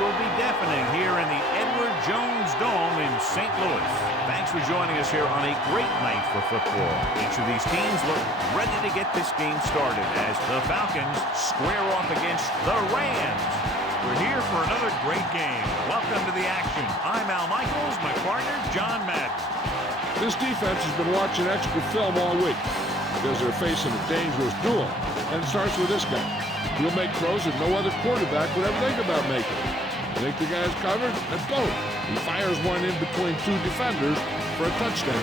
will be deafening here in the Edward Jones Dome in St. Louis. Thanks for joining us here on a great night for football. Each of these teams look ready to get this game started as the Falcons square off against the Rams. We're here for another great game. Welcome to the action. I'm Al Michaels, my partner, John Madden. This defense has been watching extra film all week because they're facing a dangerous duel. And it starts with this guy. He'll make throws that no other quarterback would ever think about making. Think the guy's covered? Let's go. He fires one in between two defenders for a touchdown.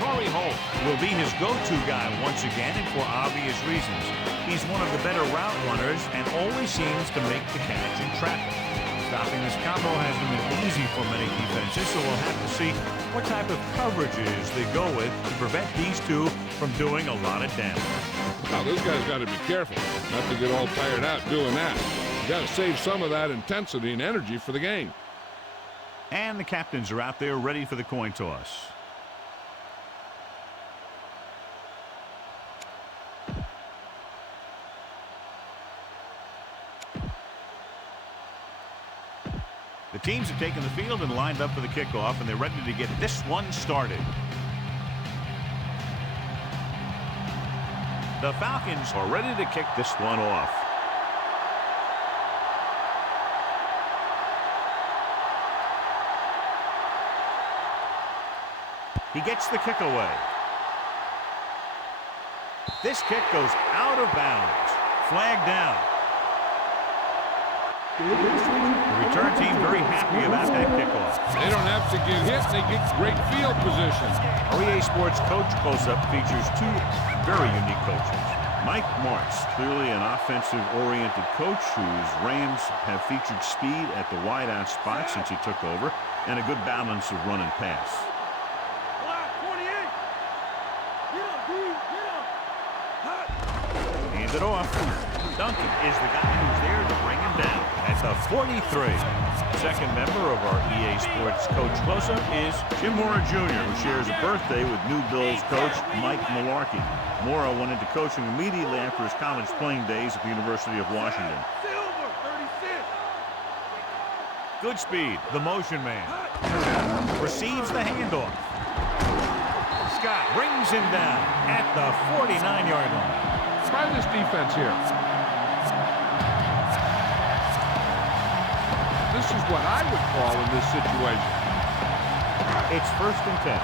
Corey Holt will be his go-to guy once again, and for obvious reasons. He's one of the better route runners and always seems to make the catch in traffic. Stopping this combo hasn't been easy for many defenses, so we'll have to see what type of coverages they go with to prevent these two from doing a lot of damage. Now, this guy's got to be careful not to get all tired out doing that. You got to save some of that intensity and energy for the game. And the captains are out there ready for the coin toss. The teams have taken the field and lined up for the kickoff, and they're ready to get this one started. The Falcons are ready to kick this one off. He gets the kick away. This kick goes out of bounds. Flag down. The return team very happy about that kickoff. They don't have to get hit. They get great field position. Our EA Sports Coach Close-Up features two very unique coaches. Mike Martz, clearly an offensive-oriented coach whose Rams have featured speed at the wideout spot since he took over, and a good balance of run and pass. Hands it off. Duncan is the guy who's there to bring him down at the 43. Second member of our EA Sports Coach Close-Up is Jim Mora Jr., who shares a birthday with new Bills coach Mike Mularkey. Mora went into coaching immediately after his college playing days at the University of Washington. Good speed. The motion man receives the handoff. Scott brings him down at the 49-yard line. Try this defense here. This is what I would call in this situation. It's 1st and 10.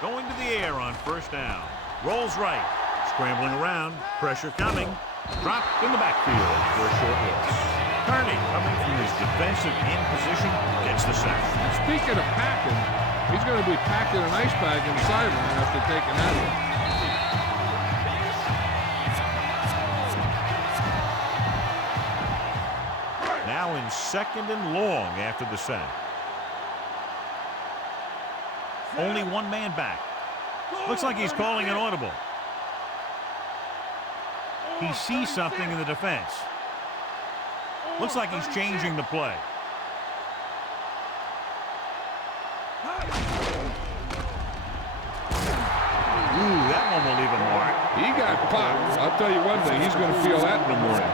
Going to the air on 1st down. Rolls right. Scrambling around. Pressure coming. Dropped in the backfield for a short loss. Kearney, coming from his defensive end position, gets the sack. Speaking of packing, he's going to be packing an ice bag in the sideline after taking that one. Now in 2nd and long after the sack. Only one man back. Looks like he's calling an audible. He sees something in the defense. Looks like he's changing the play. Ooh, that one will leave a mark. He got popped. I'll tell you one thing, he's going to feel that in the morning.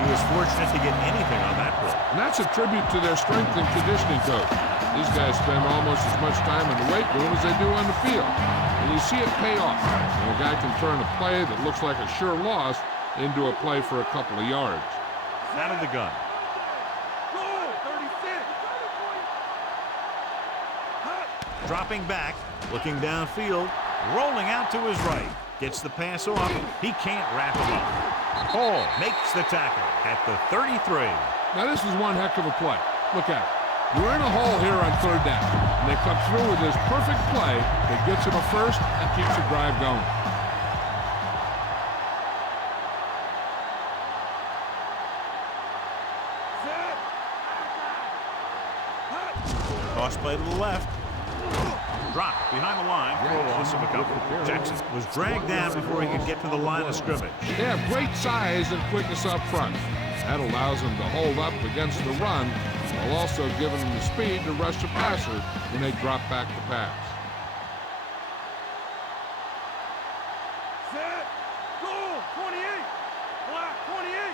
He was fortunate to get anything on that play. And that's a tribute to their strength and conditioning coach. These guys spend almost as much time in the weight room as they do on the field. And you see it pay off. And a guy can turn a play that looks like a sure loss into a play for a couple of yards. Out of the gun. Dropping back, looking downfield, rolling out to his right. Gets the pass off. He can't wrap him up. Hall makes the tackle at the 33. Now this is one heck of a play. Look at it. We're in a hole here on 3rd down. And they come through with this perfect play that gets him a first and keeps the drive going. Toss play to the left. Drop behind the line for a loss of a couple. Jackson was dragged down before he could get to the line of scrimmage. They have great size and quickness up front. That allows them to hold up against the run while also giving them the speed to rush the passer when they drop back to pass. Set. Goal. 28. Black. 28.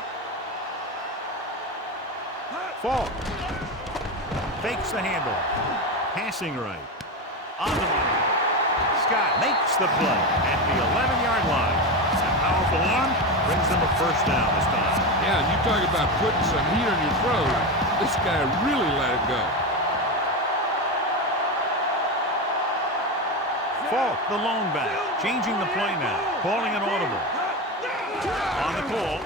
Falk fakes the handle. Passing right. On the money. Scott makes the play at the 11-yard line. A powerful arm brings them a first down this time. Yeah, and you talk about putting some heat on your throat. This guy really let it go. Falk, the lone back, changing the play now, calling an audible. On the call,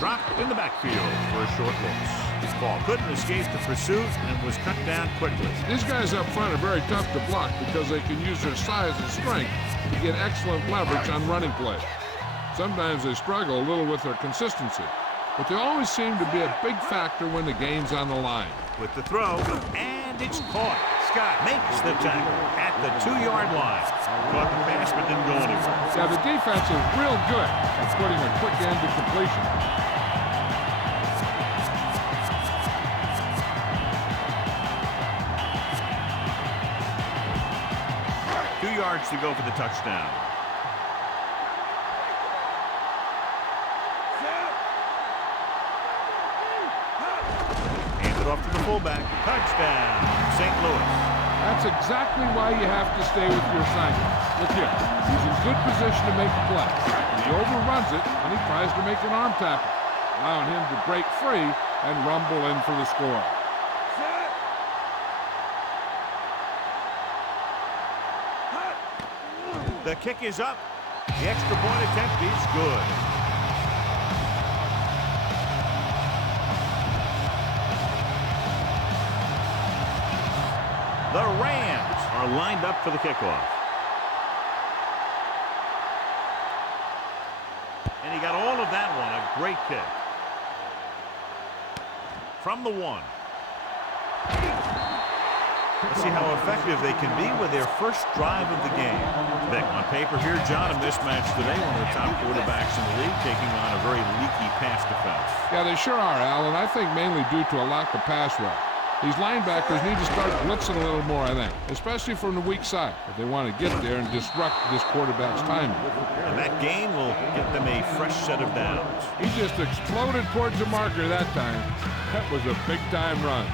dropped in the backfield for a short loss. Falk couldn't escape the pursuit and was cut down quickly. These guys up front are very tough to block because they can use their size and strength to get excellent leverage on running plays. Sometimes they struggle a little with their consistency, but they always seem to be a big factor when the game's on the line. With the throw, and it's caught. Scott makes the tackle at the 2-yard line. Caught the pass, but didn't go anywhere. Yeah, the defense is real good at putting a quick end to completion. 2 yards to go for the touchdown. Hands it off to the fullback. Touchdown, St. Louis. That's exactly why you have to stay with your assignment. Look here, he's in good position to make a play. He overruns it, and he tries to make an arm tackle, allowing him to break free and rumble in for the score. The kick is up. The extra point attempt is good. The Rams are lined up for the kickoff. And he got all of that one. A great kick. From the 1. Let's see how effective they can be with their first drive of the game. Vick, on paper here, John, in this match today, one of the top quarterbacks in the league, taking on a very leaky pass defense. Yeah, they sure are, Al, and I think mainly due to a lack of pass rush. These linebackers need to start blitzing a little more, I think, especially from the weak side, if they want to get there and disrupt this quarterback's timing. And that gain will get them a fresh set of downs. He just exploded towards the marker that time. That was a big-time run.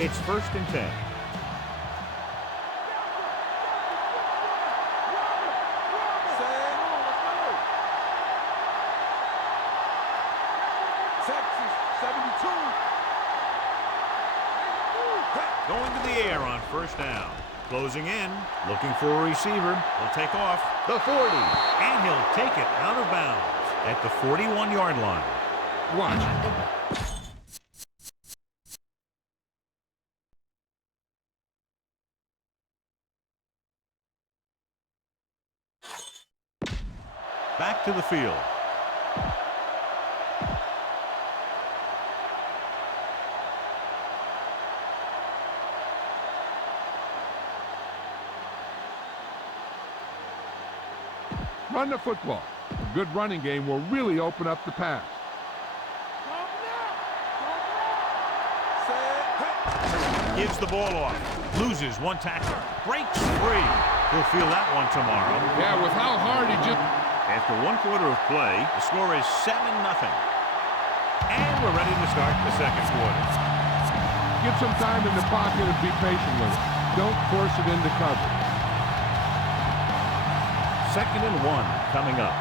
It's 1st and 10. Going to the air on 1st down. Closing in, looking for a receiver. He'll take off the 40, and he'll take it out of bounds at the 41-yard line. Watch. Back to the field. Run the football. A good running game will really open up the pass. Gives the ball off. Loses one tackler. Breaks free. He'll feel that one tomorrow. Yeah, with how hard he just... After 1 quarter of play, the score is 7-0. And we're ready to start the 2nd quarter. Give some time in the pocket and be patient with it. Don't force it into cover. 2nd and 1 coming up.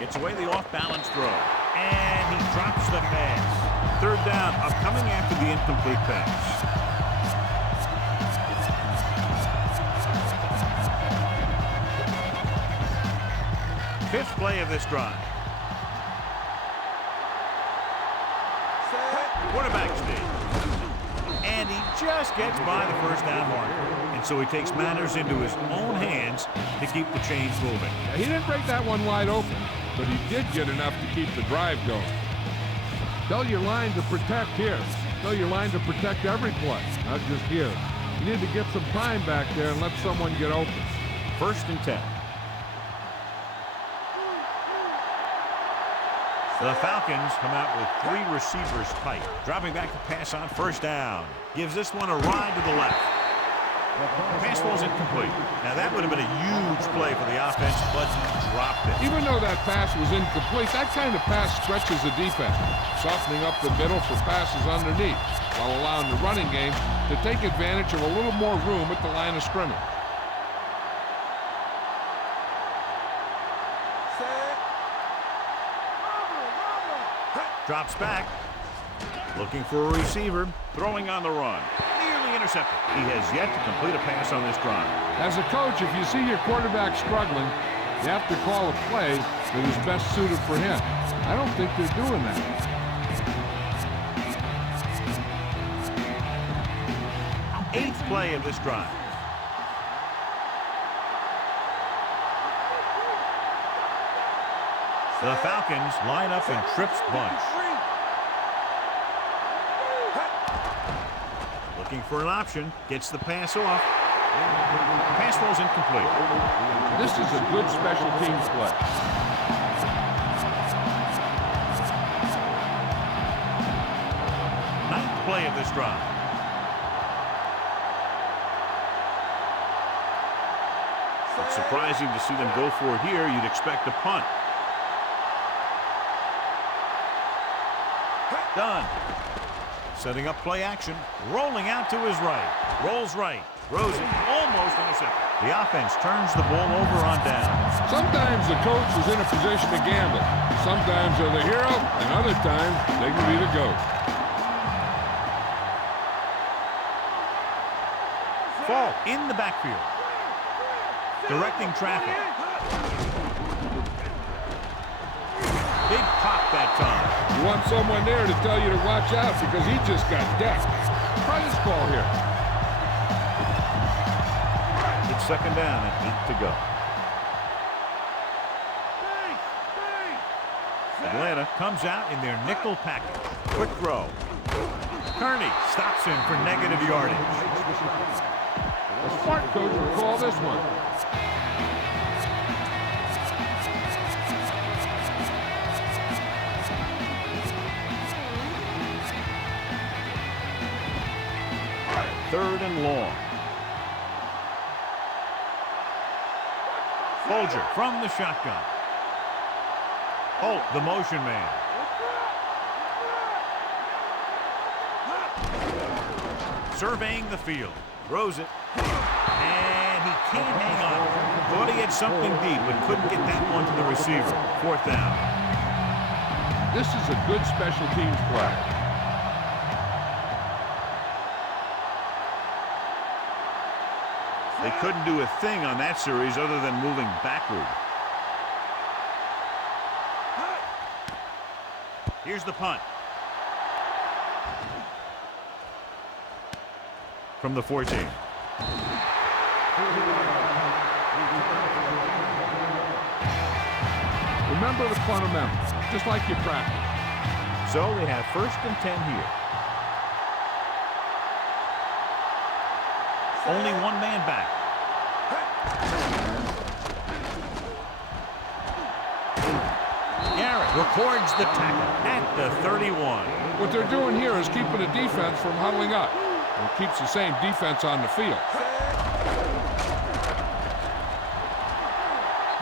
Gets away the off-balance throw. And he drops the pass. 3rd down, upcoming after the incomplete pass. Fifth play of this drive. Quarterback sneak. And he just gets by the 1st down marker. And so he takes matters into his own hands to keep the chains moving. Yeah, he didn't break that one wide open, but he did get enough to keep the drive going. Tell your line to protect here. Tell your line to protect every play, not just here. You need to get some time back there and let someone get open. 1st and 10. The Falcons come out with 3 receivers tight. Dropping back to pass on first down. Gives this one a ride to the left. Pass ball's incomplete. Now that would have been a huge play for the offense, but he dropped it. Even though that pass was incomplete, that kind of pass stretches the defense, softening up the middle for passes underneath, while allowing the running game to take advantage of a little more room at the line of scrimmage. Drops back. Looking for a receiver. Throwing on the run. Nearly intercepted. He has yet to complete a pass on this drive. As a coach, if you see your quarterback struggling, you have to call a play that is best suited for him. I don't think they're doing that. Eighth play of this drive. The Falcons line up in trips bunch. Looking for an option. Gets the pass off. Pass ball's incomplete. This is a good special teams play. Ninth play of this drive. It's surprising to see them go for it here. You'd expect a punt. Done. Setting up play action. Rolling out to his right. Rolls right. Throws it. Almost intercepted. The offense turns the ball over on down. Sometimes the coach is in a position to gamble. Sometimes they're the hero, and other times they can be the GOAT. Fall in the backfield. Directing traffic. Big pop that time. You want someone there to tell you to watch out because he just got decked. Try this ball here. It's second down and 8 to go. Atlanta comes out in their nickel package. Quick throw. Kearney stops him for negative yardage. A smart coach will call this one. Third and long. Folger from the shotgun. Holt, the motion man. Surveying the field. Throws it. And he can't hang on. Thought he had something deep, but couldn't get that one to the receiver. Fourth down. This is a good special teams play. They couldn't do a thing on that series other than moving backward. Here's the punt. From the 14. Remember the fundamentals, just like you practice. So they have first and 10 here. Only one man back. Garrett records the tackle at the 31. What they're doing here is keeping the defense from huddling up. It keeps the same defense on the field.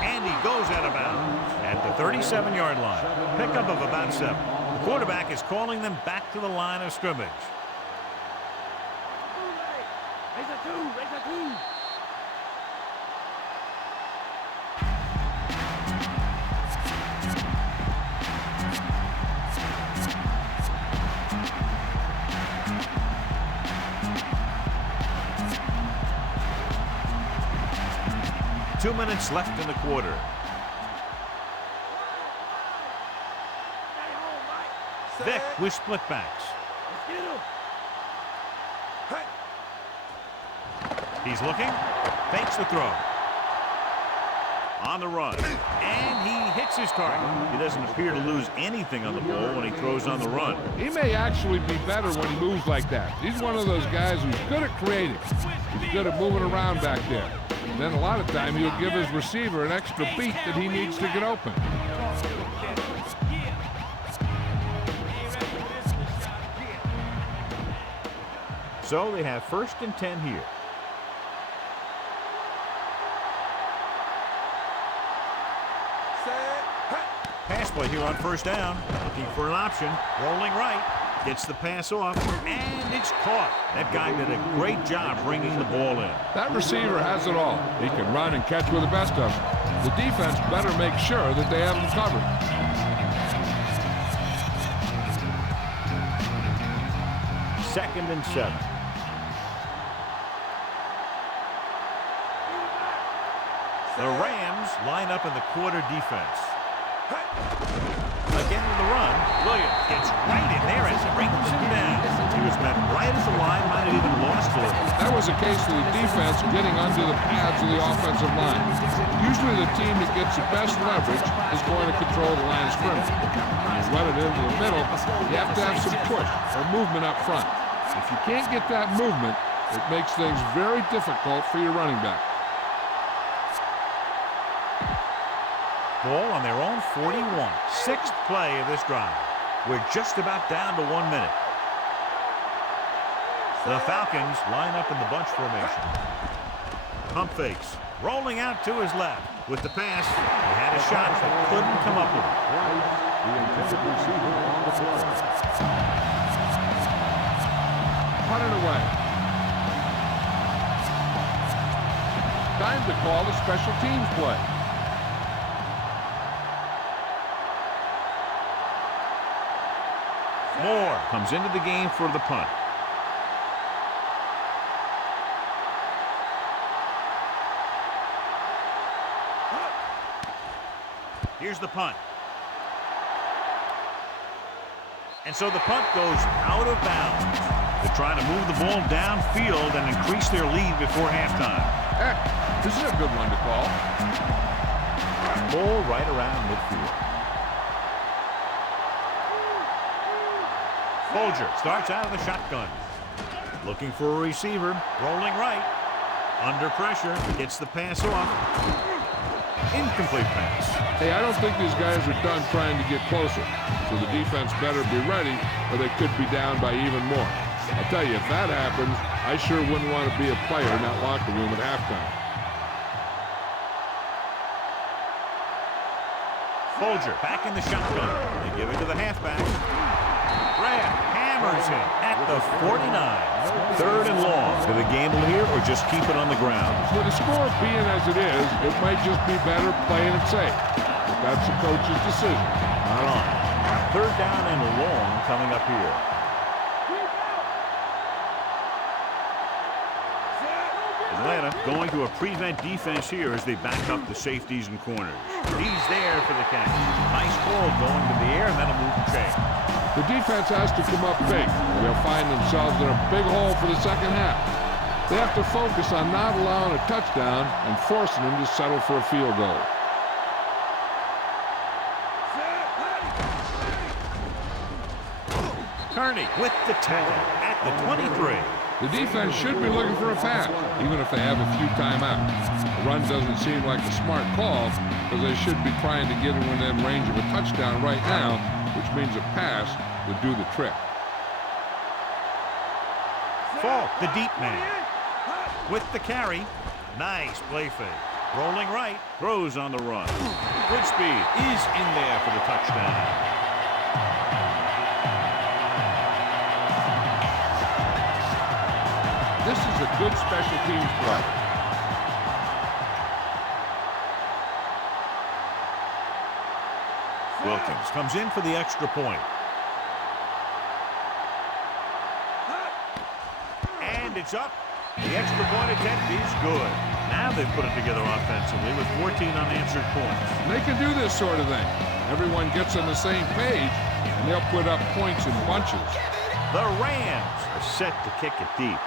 And he goes out of bounds at the 37-yard line. Pickup of about 7. The quarterback is calling them back to the line of scrimmage. Raise a two. 2 minutes left in the quarter. Vick with split backs. He's looking, fakes the throw. On the run, and he hits his target. He doesn't appear to lose anything on the ball when he throws on the run. He may actually be better when he moves like that. He's one of those guys who's good at creating. He's good at moving around back there. And then a lot of time he'll give his receiver an extra beat that he needs to get open. So they have 1st and 10 here. Pass play here on 1st down. Looking for an option. Rolling right. Gets the pass off, and it's caught. That guy did a great job bringing the ball in. That receiver has it all. He can run and catch with the best of them. The defense better make sure that they have him covered. 2nd and 7. The Rams line up in the quarter defense. Again with the run. Williams gets right in there and brings him down. He was met right as the line might have even lost a little. That was a case of the defense getting under the pads of the offensive line. Usually the team that gets the best leverage is going to control the line of scrimmage. When you run it into the middle, you have to have some push or movement up front. If you can't get that movement, it makes things very difficult for your running back. Ball on their own 41. 6th play of this drive. We're just about down to 1 minute. The Falcons line up in the bunch formation. Pump fakes. Rolling out to his left. With the pass, he had a shot but couldn't come up with it. The intended receiver on the play. Put it away. Time to call the special teams play. Moore comes into the game for the punt. Here's the punt. And so the punt goes out of bounds. They're trying to move the ball downfield and increase their lead before halftime. This is a good one to call. Ball right around midfield. Folger starts out of the shotgun. Looking for a receiver. Rolling right. Under pressure. Gets the pass off. Incomplete pass. Hey, I don't think these guys are done trying to get closer. So the defense better be ready or they could be down by even more. I'll tell you, if that happens, I sure wouldn't want to be a player in that locker room at halftime. Folger back in the shotgun. They give it to the halfback. Graham hammers him at the 49. 3rd and long. Do they gamble here or just keep it on the ground? With the score being as it is, it might just be better playing it safe. But that's the coach's decision. Not on. 3rd down and long coming up here. Atlanta going to a prevent defense here as they back up the safeties and corners. He's there for the catch. Nice ball going to the air and then a move and change. The defense has to come up big, or they'll find themselves in a big hole for the second half. They have to focus on not allowing a touchdown and forcing them to settle for a field goal. Kearney with the tackle at the 23. The defense should be looking for a pass, even if they have a few timeouts. The run doesn't seem like a smart call, because they should be trying to get within range of a touchdown right now, which means a pass would do the trick. Falk, the deep man, with the carry. Nice play fake. Rolling right, throws on the run. Good speed, is in there for the touchdown. This is a good special teams play. Wilkins comes in for the extra point. And it's up. The extra point attempt is good. Now they've put it together offensively with 14 unanswered points. They can do this sort of thing. Everyone gets on the same page, and they'll put up points in bunches. The Rams are set to kick it deep.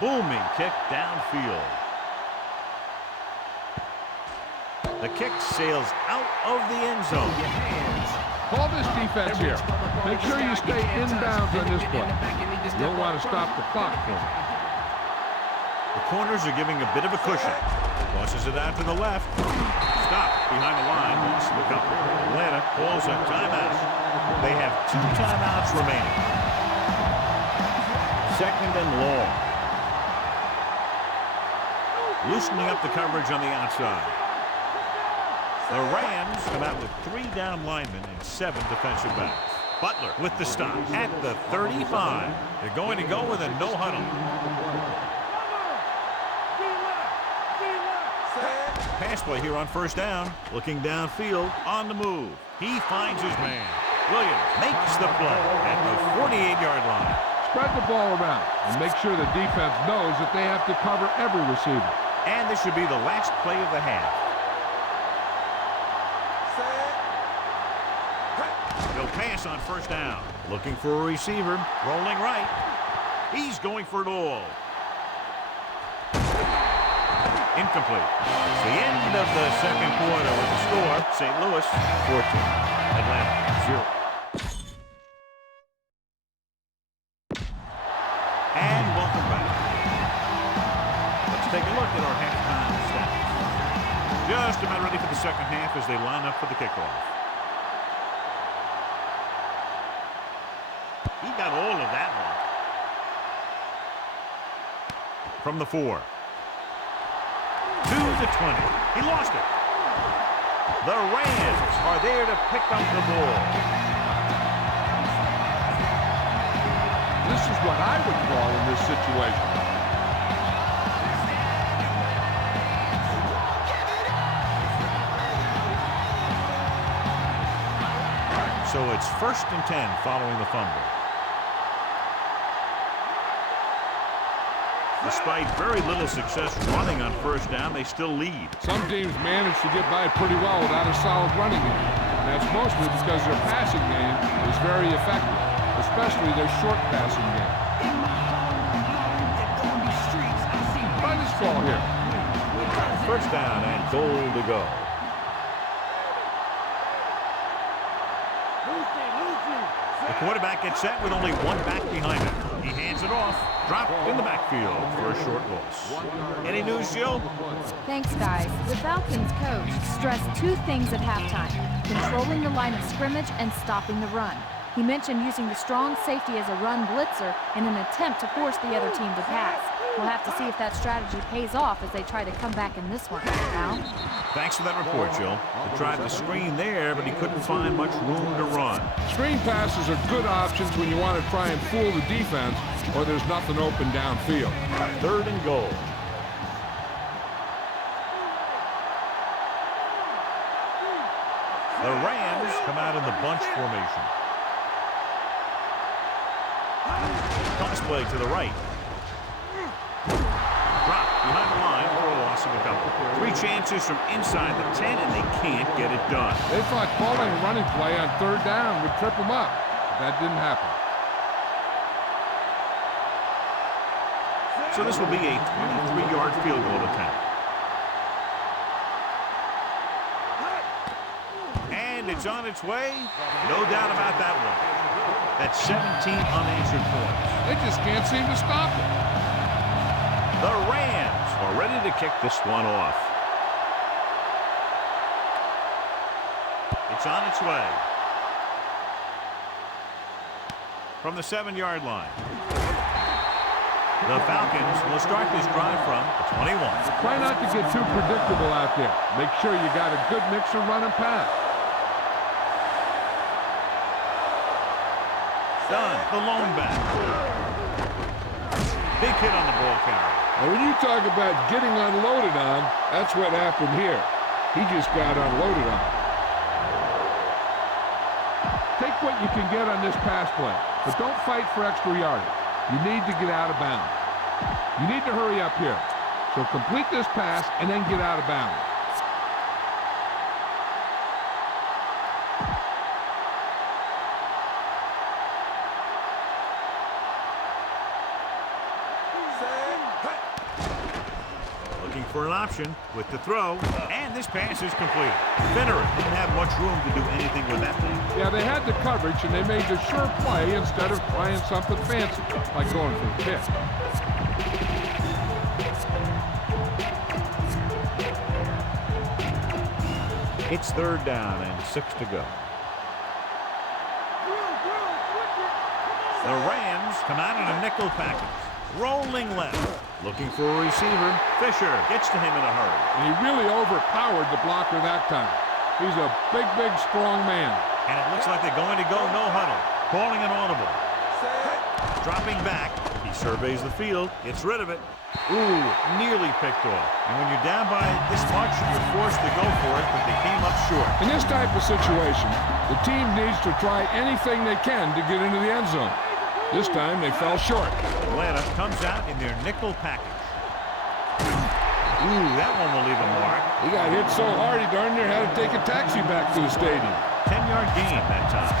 Booming kick downfield. The kick sails out of the end zone. Call this defense here. Make sure you stay inbounds on this play. You don't want to stop the clock for them. The corners are giving a bit of a cushion. Tosses it out to the left. Stop behind the line. Loss of a couple. Atlanta calls a timeout. They have 2 timeouts remaining. Second and long. Loosening up the coverage on the outside. The Rams come out with 3 down linemen and 7 defensive backs. Butler with the stop at the 35. They're going to go with a no huddle. Pass play here on first down. Looking downfield on the move. He finds his man. Williams makes the play at the 48-yard line. Spread the ball around and make sure the defense knows that they have to cover every receiver. And this should be the last play of the half. He'll pass on first down. Looking for a receiver. Rolling right. He's going for it all. Incomplete. It's the end of the second quarter with the score. St. Louis 14. Atlanta 0. And welcome back. Let's take a look at our halftime stats. Just about ready for the second half as they line up for the kickoff. He got all of that one. From the 4. To the 20. He lost it. The Rams are there to pick up the ball. This is what I would call in this situation. So it's 1st and 10 following the fumble. Despite very little success running on first down, they still lead. Some teams manage to get by pretty well without a solid running game. And that's mostly because their passing game is very effective, especially their short passing game. Run this ball here. First down and goal to go. The quarterback gets set with only 1 back behind him. He hands it off. Dropped in the backfield for a short loss. Any news, Jill? Thanks, guys. The Falcons coach stressed 2 things at halftime: controlling the line of scrimmage and stopping the run. He mentioned using the strong safety as a run blitzer in an attempt to force the other team to pass. We'll have to see if that strategy pays off as they try to come back in this one. Al? Thanks for that report, Jill. He tried the screen there, but he couldn't find much room to run. Screen passes are good options when you want to try and fool the defense or there's nothing open downfield. 3rd and goal. The Rams come out in the bunch formation. Toss play to the right. Drop behind the line for a loss of a couple. 3 chances from inside the 10, and they can't get it done. They thought calling a running play on 3rd down would trip them up. That didn't happen. So this will be a 23-yard field goal attempt. And it's on its way. No doubt about that one. That's 17 unanswered points. They just can't seem to stop it. The Rams are ready to kick this one off. It's on its way. From the 7-yard line. The Falcons will start this drive from the 21. Try not to get too predictable out there. Make sure you got a good mix of run and pass. Done. The lone back. Big hit on the ball carrier. And when you talk about getting unloaded on, that's what happened here. He just got unloaded on. Take what you can get on this pass play, but don't fight for extra yardage. You need to get out of bounds. You need to hurry up here. So complete this pass and then get out of bounds. Looking for an option with the throw, and this pass is complete. Finneran didn't have much room to do anything with that thing. Yeah, they had the coverage, and they made the sure play instead of trying something fancy, like going for a kick. It's 3rd down and 6 to go. The Rams come out in a nickel package. Rolling left. Looking for a receiver. Fisher gets to him in a hurry. And he really overpowered the blocker that time. He's a big, strong man. And it looks like they're going to go no huddle. Calling an audible. Dropping back. He surveys the field. Gets rid of it. Ooh, nearly picked off. And when you're down by this much, you're forced to go for it, but they came up short. In this type of situation, the team needs to try anything they can to get into the end zone. This time, they fell short. Atlanta comes out in their nickel package. Ooh, that one will leave a mark. He got hit so hard, he darn near had to take a taxi back to the stadium. 10-yard gain that time.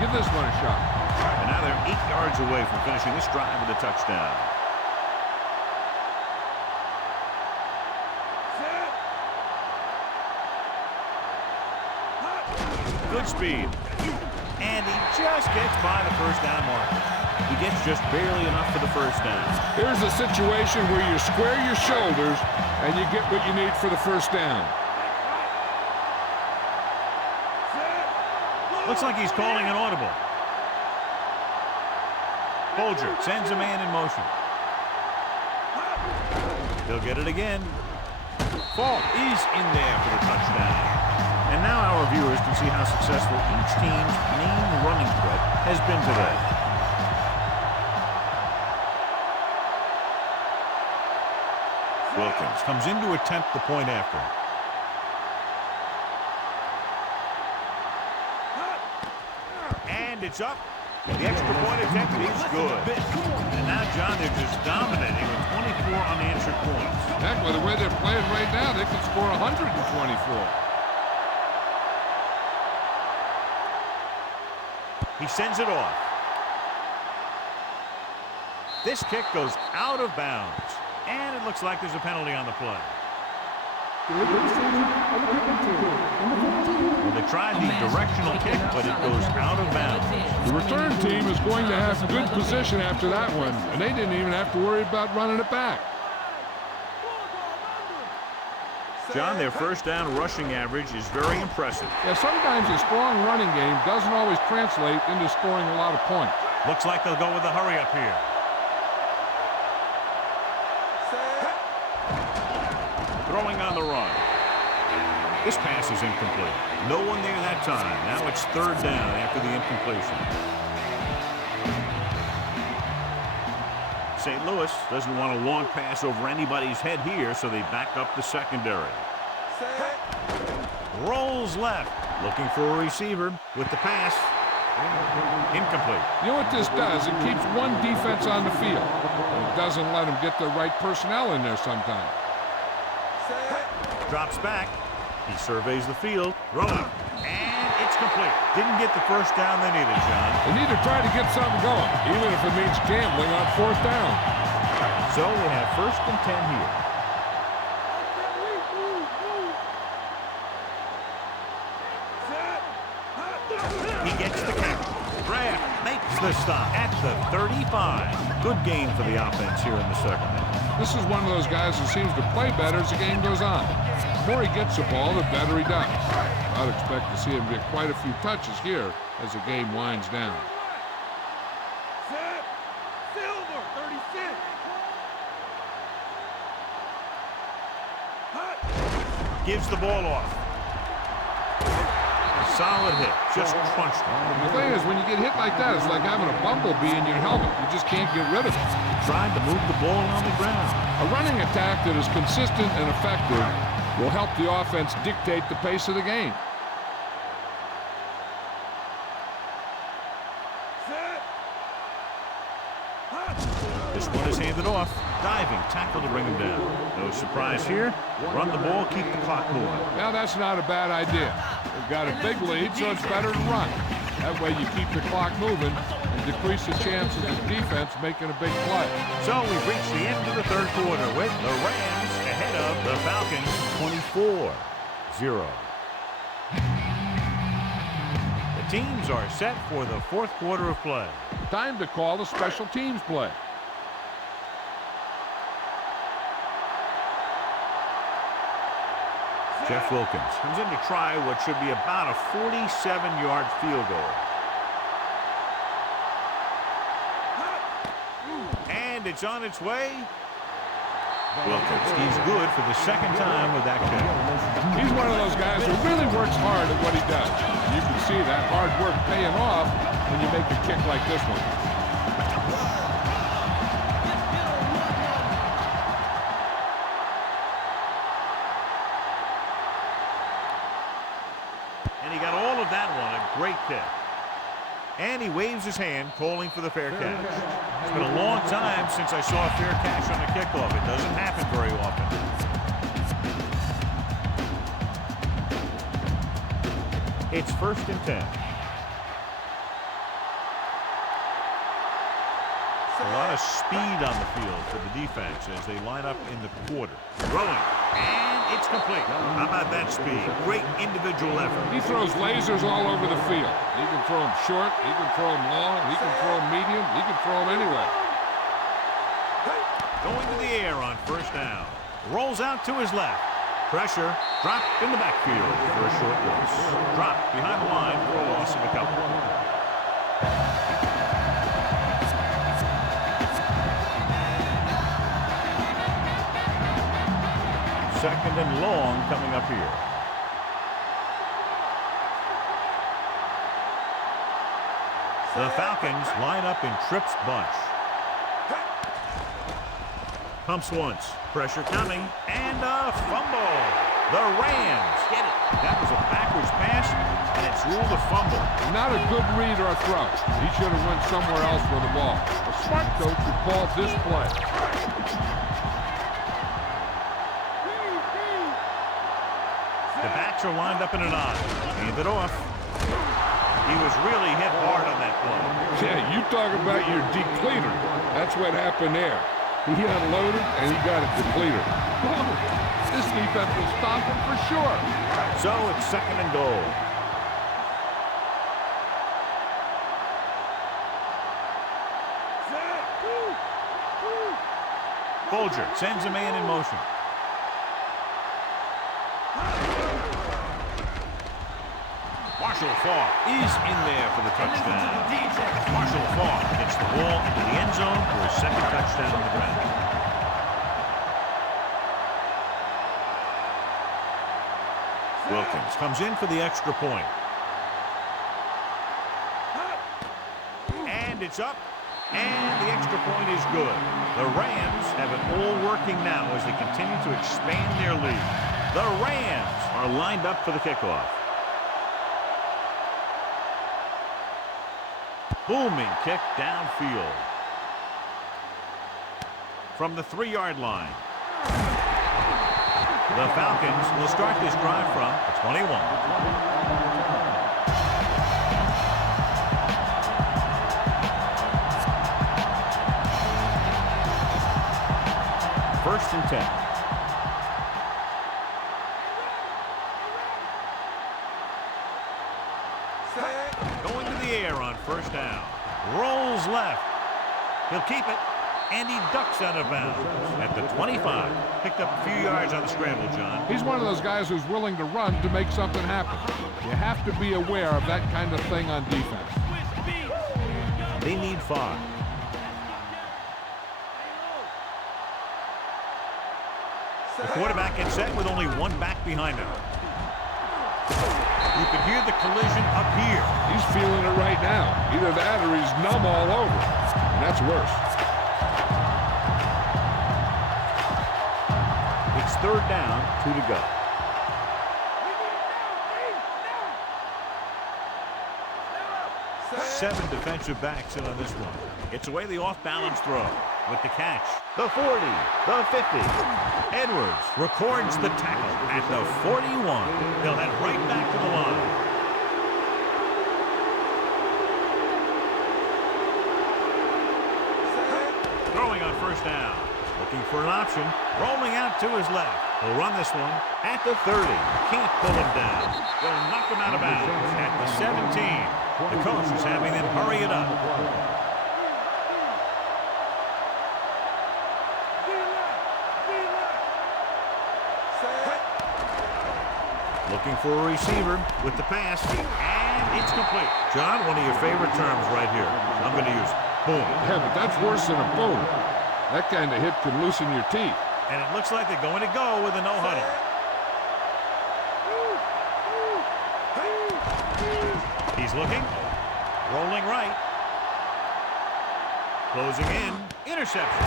Give this one a shot. And now they're 8 yards away from finishing this drive with a touchdown. Good speed. And he just gets by the 1st down marker. He gets just barely enough for the 1st down. Here's a situation where you square your shoulders and you get what you need for the 1st down. Looks like he's calling an audible. Bolger sends a man in motion. He'll get it again. Falk is in there for the touchdown. And now our viewers can see how successful each team's main running threat has been today. Wilkins comes in to attempt the point after. And it's up. The extra point attempt is good. And now, John, they're just dominating with 24 unanswered points. Heck, with the way they're playing right now, they could score 124. He sends it off. This kick goes out of bounds. And it looks like there's a penalty on the play. Well, they tried the directional kick, but it goes out of bounds. The return team is going to have good position after that one, and they didn't even have to worry about running it back. John, their 1st down rushing average is very impressive. Yeah, sometimes a strong running game doesn't always translate into scoring a lot of points. Looks like they'll go with the hurry up here. Throwing on the run. This pass is incomplete. No one there that time. Now it's 3rd down after the incompletion. St. Louis doesn't want a long pass over anybody's head here, so they back up the secondary. Rolls left, looking for a receiver with the pass. Incomplete. You know what this does? It keeps one defense on the field. And it doesn't let them get the right personnel in there sometimes. Drops back. He surveys the field. Throwing. And it's complete. Didn't get the 1st down they needed, John. They need to try to get something going, even if it means gambling on 4th down. So they have 1st and 10 here. He gets the catch. Grab makes the stop at the 35. Good game for the offense here in the 2nd half. This is one of those guys who seems to play better as the game goes on. The more he gets the ball, the better he does. I'd expect to see him get quite a few touches here as the game winds down. Silver, 36. Gives the ball off. Solid hit. Just crunched him. The thing is, when you get hit like that, it's like having a bumblebee in your helmet. You just can't get rid of it. Tried to move the ball on the ground. A running attack that is consistent and effective will help the offense dictate the pace of the game. This one is handed off. Diving tackle to bring him down. No surprise here. Run the ball, keep the clock moving. Now that's not a bad idea. They've got a big lead, so it's better to run. That way you keep the clock moving and decrease the chances of defense making a big play. So we've reached the end of the 3rd quarter with the Rams ahead of the Falcons 24-0. The teams are set for the 4th quarter of play. Time to call the special teams play. Jeff Wilkins comes in to try what should be about a 47-yard field goal. And it's on its way. Wilkins, he's good for the second time with that kick. He's one of those guys who really works hard at what he does. You can see that hard work paying off when you make a kick like this one. And he got all of that one, a great kick. And he waves his hand, calling for the fair catch. It's been a long time since I saw a fair catch on a kickoff. It doesn't happen very often. It's 1st and 10. A lot of speed on the field for the defense as they line up in the quarter. Throwing, and it's complete. How about that speed? Great individual effort. He throws lasers all over the field. He can throw them short, he can throw them long, he can throw them medium, he can throw them anywhere. Going to the air on 1st down. Rolls out to his left. Pressure, drop in the backfield for a short loss. Drop behind the line for a loss of a couple. Second and long coming up here. The Falcons line up in trips bunch. Pumps once. Pressure coming. And a fumble. The Rams get it. That was a backwards pass, and it's ruled a fumble. Not a good read or throw. He should have went somewhere else for the ball. A smart coach would call this play. The backs are lined up in an I. Hand it off. He was really hit hard on that play. Yeah, you talk about your depleter. That's what happened there. He unloaded and he got a depleter. This defense will stop him for sure. So it's 2nd and goal. Folger sends a man in motion. Marshall Faulk is in there for the touchdown. Marshall Faulk gets the ball into the end zone for his 2nd touchdown on the ground. Wilkins comes in for the extra point. And it's up. And the extra point is good. The Rams have it all working now as they continue to expand their lead. The Rams are lined up for the kickoff. Booming kick downfield. From the 3-yard line. The Falcons will start this drive from the 21. First and 10. Going to the air on 1st down. Rolls left. He'll keep it. And he ducks out of bounds at the 25. Picked up a few yards on the scramble, John. He's one of those guys who's willing to run to make something happen. You have to be aware of that kind of thing on defense. They need 5. The quarterback gets set with only one back behind him. You can hear the collision up here. He's feeling it right now. Either that or he's numb all over. And that's worse. It's 3rd down, 2 to go. Seven defensive backs in on this one. It's away the off-balance throw with the catch. The 40, the 50. Edwards records the tackle at the 41. He'll head right back to the line. Throwing on 1st down. Looking for an option. Rolling out to his left. He'll run this one at the 30. Can't pull him down. They'll knock him out of bounds at the 17. The coach is having them hurry it up. Looking for a receiver with the pass, and it's complete. John, one of your favorite terms right here. I'm going to use it. Boom. Yeah, but that's worse than a boom. That kind of hit can loosen your teeth. And it looks like they're going to go with a no-huddle. He's looking. Rolling right. Closing in. Interception.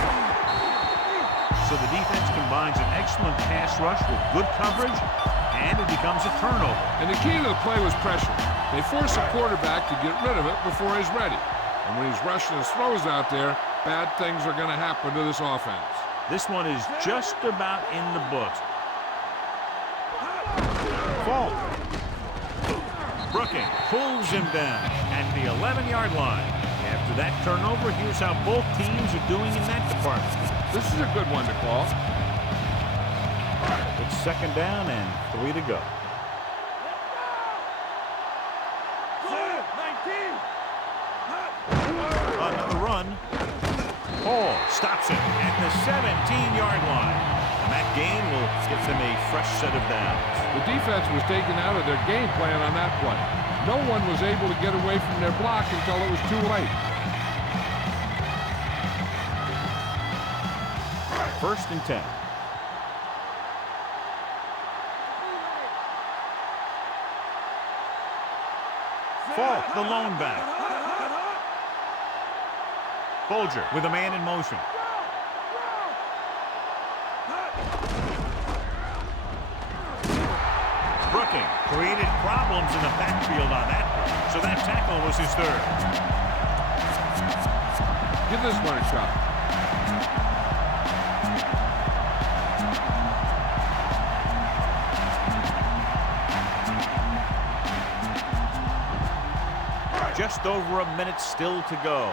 So the defense combines an excellent pass rush with good coverage, and it becomes a turnover. And the key to the play was pressure. They force the quarterback to get rid of it before he's ready. And when he's rushing his throws out there, bad things are going to happen to this offense. This one is just about in the books. Fall. Brooking pulls him down at the 11-yard line. After that turnover, here's how both teams are doing in that department. This is a good one to call. It's second down and 3 to go. Another run. Hall stops it at the 17-yard line. And that gain will give them a fresh set of downs. The defense was taken out of their game plan on that play. No one was able to get away from their block until it was too late. First and 10. Falk, the lone back. Bolger with a man in motion. Brooking created problems in the backfield on that one, so that tackle was his third. Give this one a shot. Just over a minute still to go.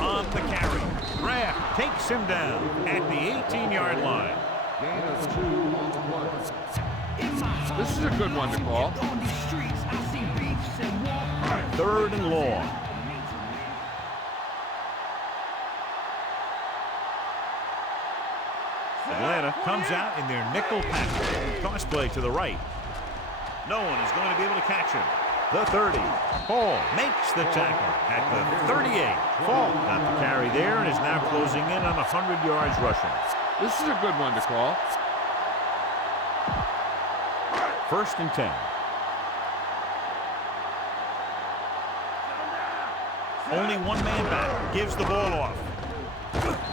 On the carry, Kraft takes him down at the 18-yard line. This is a good one to call. Third and long. Atlanta comes out in their nickel package. Toss play to the right. No one is going to be able to catch him. The 30. Hall makes the tackle at the 38. Fall got the carry there and is now closing in on 100 yards rushing. This is a good one to call. First and 10. Only one man back. Gives the ball off.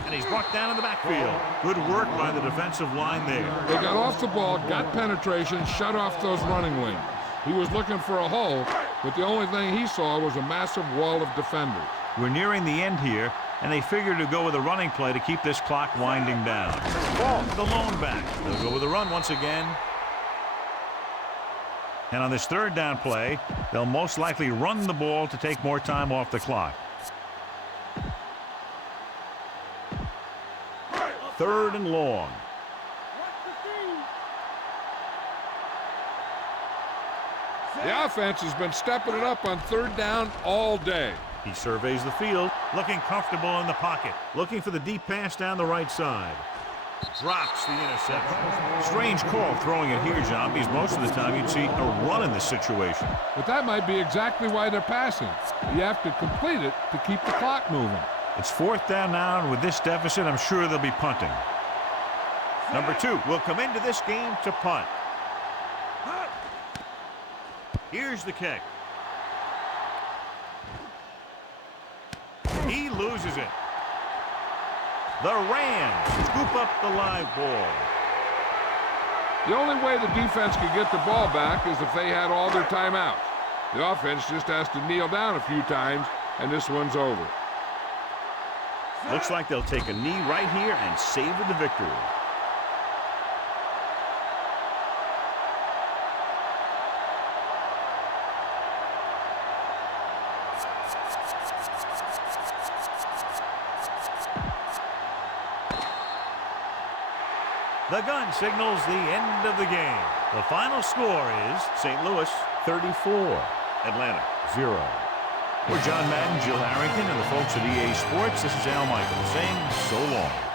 And he's brought down in the backfield. Good work by the defensive line there. They got off the ball, got penetration, shut off those running wings. He was looking for a hole, but the only thing he saw was a massive wall of defenders. We're nearing the end here, and they figure to go with a running play to keep this clock winding down. Ball, the lone back. They'll go with a run once again. And on this third down play, they'll most likely run the ball to take more time off the clock. Third and long. The offense has been stepping it up on third down all day. He surveys the field, looking comfortable in the pocket, looking for the deep pass down the right side. Drops the interception. Strange call throwing it here, John, because most of the time you'd see a run in this situation. But that might be exactly why they're passing. You have to complete it to keep the clock moving. It's fourth down now, and with this deficit, I'm sure they'll be punting. Number 2 will come into this game to punt. Here's the kick. He loses it. The Rams scoop up the live ball. The only way the defense could get the ball back is if they had all their timeouts. The offense just has to kneel down a few times, and this one's over. Looks like they'll take a knee right here and savor the victory. The gun signals the end of the game. The final score is St. Louis 34, Atlanta 0. For John Madden, Jill Harrington, and the folks at EA Sports, this is Al Michaels saying so long.